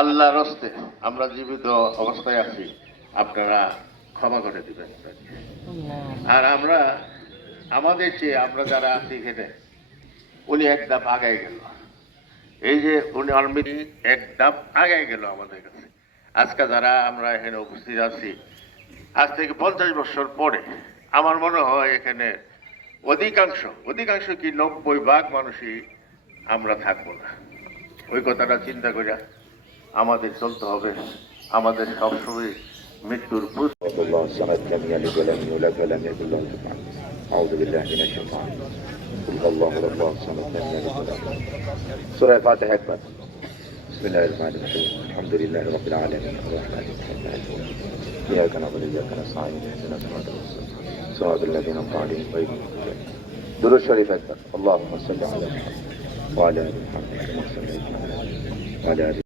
আল্লাহর হস্তে আমরা জীবিত অবস্থায় আছি, আপনারা ক্ষমা করে দিবেন। আর আমরা আমাদের চেয়ে আমরা যারা আছি এখানে, উনি এক ধাপ আগায় গেল। এই যে উনি অলরেডি এক ধাপ আগায় গেল আমাদের কাছে। আজকে যারা আমরা এখানে উপস্থিত আছি, আজ থেকে 50 বছর পরে আমার মনে হয় এখানে অধিকাংশ কি 90% মানুষই আমরা থাকবো না। ওই কথাটা চিন্তা করে আমাদের চলতে হবে। আমাদের সবসময় মৃত্যুর সূরা ফাতিহা একবার। বিসমিল্লাহির রহমানির রহিম। আলহামদুলিল্লাহি রাব্বিল আলামিন। আর-রাহমানির রহিম। ইyyaka na'budu wa iyyaka nasta'in। ইহদিনাস সিরাতাল মুস্তাকিম। সিরাতাল লাযিনা আন'আমতা আলাইহিম গায়রিল মাগদুবি আলাইহিম। দুরূদ শরীফ একবার। আল্লাহুম্মা সাল্লি আলা মুহাম্মাদ ওয়া আলা আলি মুহাম্মাদ ওয়া সাল্লিম ওয়া আলা